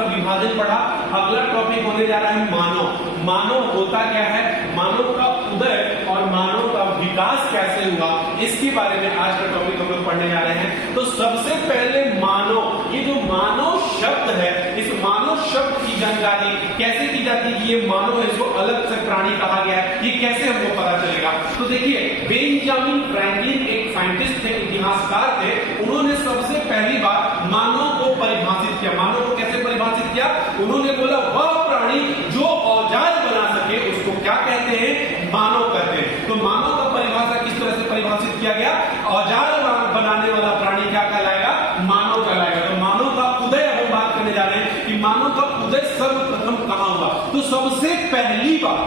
का विभाजन पढ़ा। अगला टॉपिक होने जा रहा है मानव। मानव होता क्या है, मानव का उदय और मानव का विकास कैसे हुआ, इसके बारे में आज का टॉपिक हम लोग पढ़ने जा रहे हैं। तो सबसे पहले मानव, ये जो मानव शब्द है, इस मानव शब्द की जानकारी कैसे की जाती है, ये मानव है, इसको अलग से प्राणी कहा गया है, ये कैसे हमको पता चलेगा। तो देखिए, बेंजामिन फ्रैंकलिन एक साइंटिस्ट थे, इतिहासकार थे, उन्होंने सबसे पहली बार मानव को परिभाषित किया। मानव को कैसे परिभाषित किया? उन्होंने बोला वह प्राणी जो औजार बना सके उसको क्या कहते हैं, मानव कहते हैं। तो मानव का परिभाषा किस तरह से परिभाषित किया गया? औजार बनाने वाला प्राणी क्या कहलाएगा? मानव कहलाएगा। तो मानव का उदय हम बात करने जा रहे हैं कि मानव का उदय सर्वप्रथम कहां हुआ। तो सबसे पहली बार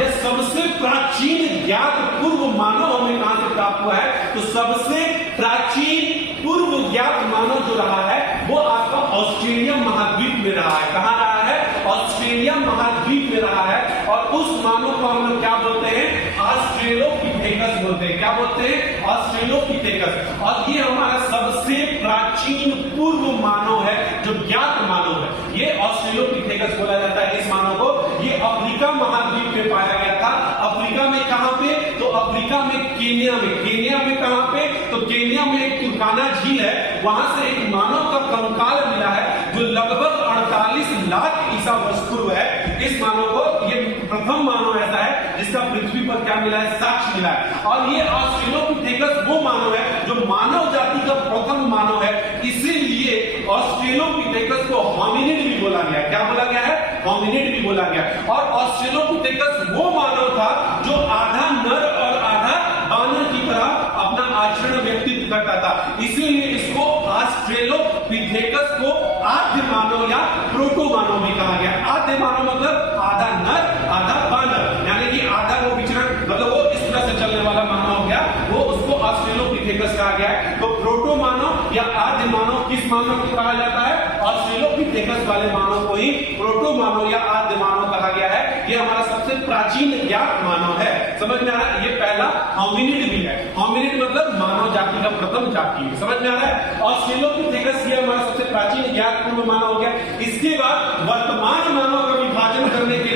या सबसे प्राचीन ज्ञात पूर्व मानव हमें कहां से प्राप्त हुआ है? तो सबसे प्राचीन पूर्व ज्ञात मानव जो रहा है वो आपका ऑस्ट्रेलिया महाद्वीप में रहा है। कहां रहा है? ऑस्ट्रेलिया महाद्वीप में रहा है। और उस मानव को हम लोग क्या बोलते हैं? ऑस्ट्रेलोपिथेकस बोलते हैं। क्या बोलते हैं? ऑस्ट्रेलोपिथेकस। और ये हमारा सबसे प्राचीन पूर्व मानव है, जो ज्ञात मानव है, ये ऑस्ट्रेलोपिथेकस बोला जाता है। इस मानव को ये अफ्रीका महाद्वीप में पाया गया था। अफ्रीका में कहां पे? तो अफ्रीका में केन्या में। केन्या में कहां पे? तो केन्या में एक तुर्काना झील है, वहां से एक मानव का कंकाल मिला है जो लगभग 48 लाख ईसा वर्ष पूर्व है। इस मानव को, ये प्रथम मानव ऐसा है जिसका पृथ्वी पर क्या मिला है? साक्ष्य मिला है। और ये ऑस्ट्रेलोपिथेकस वो मानव है जो मानव जाति का प्रथम मानव है। इसीलिए ऑस्ट्रेलोपिथेकस को होमिनिड भी बोला गया। क्या बोला गया है? होमिनिड भी बोला गया। और ऑस्ट्रेलोपिथेकस वो मानव था जो आधा नर और आधा बानर की तरह अपना आचरण व्यक्तित्व करता था। इसीलिए इसको ऑस्ट्रेलोपिथेकस को आद्य मानव या प्रोटो मानव भी कहा गया। आद्य मानव मतलब आधा नर आधा बानर, यानी कि आधा वो विचरण, मतलब वो इस तरह से चलने वाला मानव हो गया, वो उसको ऑस्ट्रेलोपिथेकस कहा गया है। तो प्रोटो मानव या आद्य मानव किस मानव को कहा जाता है? ऑस्ट्रेलोपिथेकस वाले मानव को ही प्रोटो मानव या आद्य मानव कहा गया है। ये हमारा सबसे प्राचीन ज्ञात मानव है। समझ में आ रहा है? ये पहला होमिनिड भी है। होमिनिड मतलब मानव जाति का प्रथम जाति है। समझ में आ रहा है? ऑस्ट्रेलोपिथेकस ये हमारा सबसे प्राचीन ज्ञात पूर्व मानव हो गया। इसके बाद वर्तमान मानव का विभाजन करने के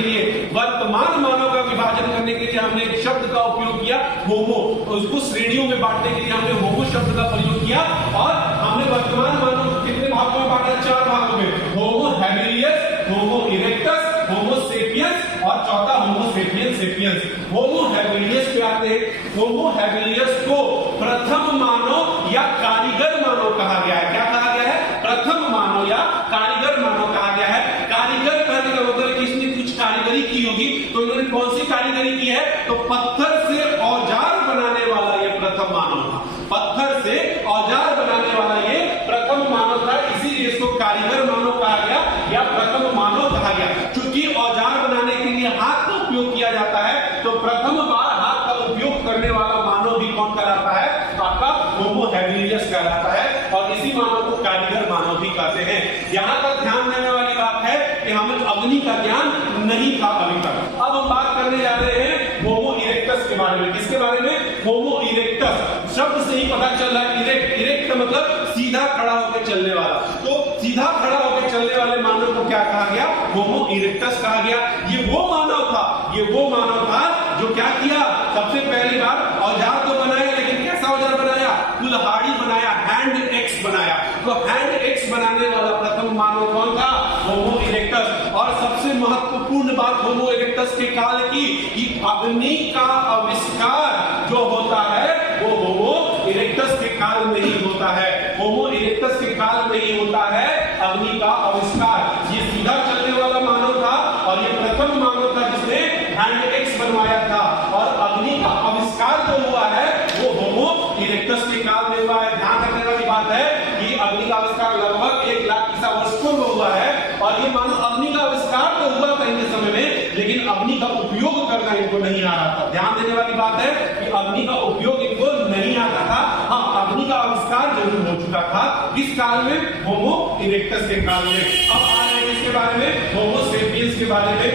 लिए, हमने एक शब्द का उपयोग किया, होमो। उसको श्रेणियों में बांटने के लिए हमने होमो शब्द का प्रयोग किया। और हमने वर्तमान मानव को कितने भागों में बांटा? 4 भागों में। होमो हैबिलियस, होमो इरेक्टस, होमो सेपियंस और चौथा होमो सेपियंस सेपियंस। होमो हैबिलियस पे आते हैं। होमो हैबिलियस को प्रथम मानव या कारीगर मानव कहा गया है। क्या कहा गया है? प्रथम मानव या कारीगर मानव कहा गया है। कारीगर कहने का मतलब कि इसने कुछ कारीगरी की होगी। तो इन्होंने कौन सी कारीगरी की है? तो पत्थर से औजार बनाने वाला ये प्रथम मानव था। पत्थर से औजार बनाने वाला ये प्रथम मानव था, इसीलिए इसको कारीगर मानव कहा गया या प्रथम मानव कहा गया। क्योंकि औजार बनाने के लिए हाथ का उपयोग किया जाता है, तो प्रथम बार हाथ का उपयोग करने वाला मानव भी कौन कहलाता है? आपका होमो हैबिलियस कहलाता है। और इसी मानव को कारीगर मानव भी कहते हैं। यहां तक ध्यान देने वाली बात है कि हमें अग्नि का ज्ञान नहीं था अभी तक। अब हम बात करने जा रहे हैं होमो इरेक्टस के बारे में। किसके बारे में? होमो इरेक्टस। शब्द से ही पता चल रहा है, इरेक्ट का मतलब सीधा खड़ा होकर चलने वाला। तो सीधा खड़ा होकर चलने वाले मानव को क्या कहा गया? होमो इरेक्टस कहा गया। ये वो मानव था जो क्या किया? सबसे पहली बार औजार तो बनाया, लेकिन कैसा औजार बनाया? कुल्हाड़ी बनाया, हैंड एक्स बनाया। तो हैंड एक्स बनाने वाला प्रथम मानव कौन था? होमो इरेक्टस। और सबसे महत्वपूर्ण बात होमो इरेक्टस के काल की, कि अग्नि का आविष्कार जो होता है वो होमो इरेक्टस के काल में ही होता है। होमो इरेक्टस के काल में ही होता है अग्नि का आविष्कार। ये सीधा चलने वाला मानव था और ये प्रथम मानव था जिसने हैंड एक्स बनवाया था। और अग्नि का आविष्कार जो हुआ है वो होमो इरेक्टस के काल में हुआ है। ध्यान रखने वाली बात है कि अग्नि का आविष्कार लगभग 1 लाख ईसा वर्ष पूर्व हुआ है। और ये मानो अग्नि का आविष्कार तो हुआ था इनके समय में, लेकिन अग्नि का उपयोग करना इनको नहीं आ रहा था। ध्यान देने वाली बात है कि अग्नि का उपयोग इनको नहीं आता था। हाँ, अग्नि का आविष्कार जरूर हो चुका था। किस काल में? होमो इरेक्टस के काल में। अब आ रहे हैं इसके बारे में, होमो सेपियंस के बारे में।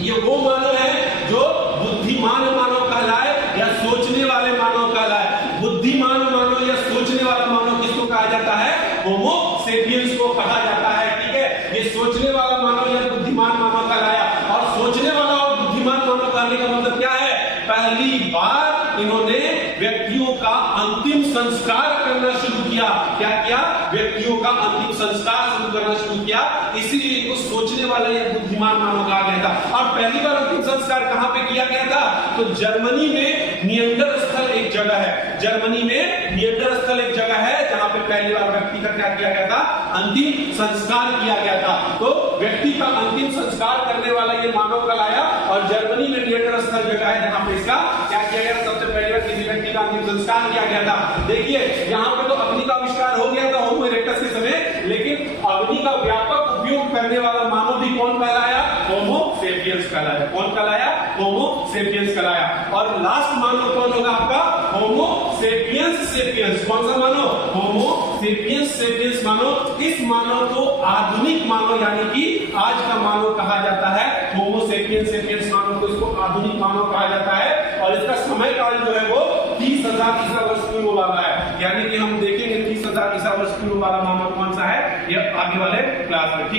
ये वो मानव है जो बुद्धिमान मानव कहलाए या सोचने वाले मानव कहलाए। बुद्धिमान मानव या सोचने वाला मानव किसको कहा जाता है? होमो सेपियंस को कहा जाता है। ठीक है, ये सोचने वाला मानव या बुद्धिमान मानव कहलाया। और सोचने वाला और बुद्धिमान मानव कहने का मतलब क्या है? पहली बार इन्होंने व्यक्तियों का अंतिम संस्कार करना शुरू किया। क्या किया? व्यक्तियों का अंतिम संस्कार शुरू करना शुरू किया, इसीलिए इनको सोचने वाला या बुद्धिमान मानव कहा गया था। और पहली बार अंतिम संस्कार कहां पे किया गया था? तो जर्मनी में नियंडरस्थल एक जगह है। जर्मनी में नियंडरस्थल एक जगह है जहां पे पहली बार व्यक्ति का क्या किया गया था? अंतिम संस्कार किया गया था। तो व्यक्ति का अंतिम संस्कार करने वाला ये मानव कहलाया। और जर्मनी में नियंडरस्थल जगह है जहां पे इसका क्या किया गया? सबसे पहली बार किसी व्यक्ति का अंतिम संस्कार किया गया था। देखिए यहाँ पे तो अग्नि का आविष्कार हो गया था होमो इरेक्टस के समय, लेकिन अग्नि का व्यापक उपयोग करने वाला मानव भी कौन कहलाया? होमो सेपियंस कहलाया। कौन कहलाया? होमो सेपियंस कहलाया। और लास्ट मानव कौन होगा आपका? होमो सेपियंस सेपियंस। कौन सा मानव? होमो सेपियंस सेपियंस मानव। इस मानव को आधुनिक मानव यानी कि आज का मानव कहा जाता है। होमो सेपियंस सेपियंस मानव को इसको आधुनिक मानव कहा जाता है। और इसका समय काल जो है वो 30,000 ईसा वर्ष पूर्व वाला है। यानी कि हम देखेंगे 30,000 ईसा वर्ष पूर्व वाला मानव कौन सा है, ये आगे वाले क्लास में। ठीक।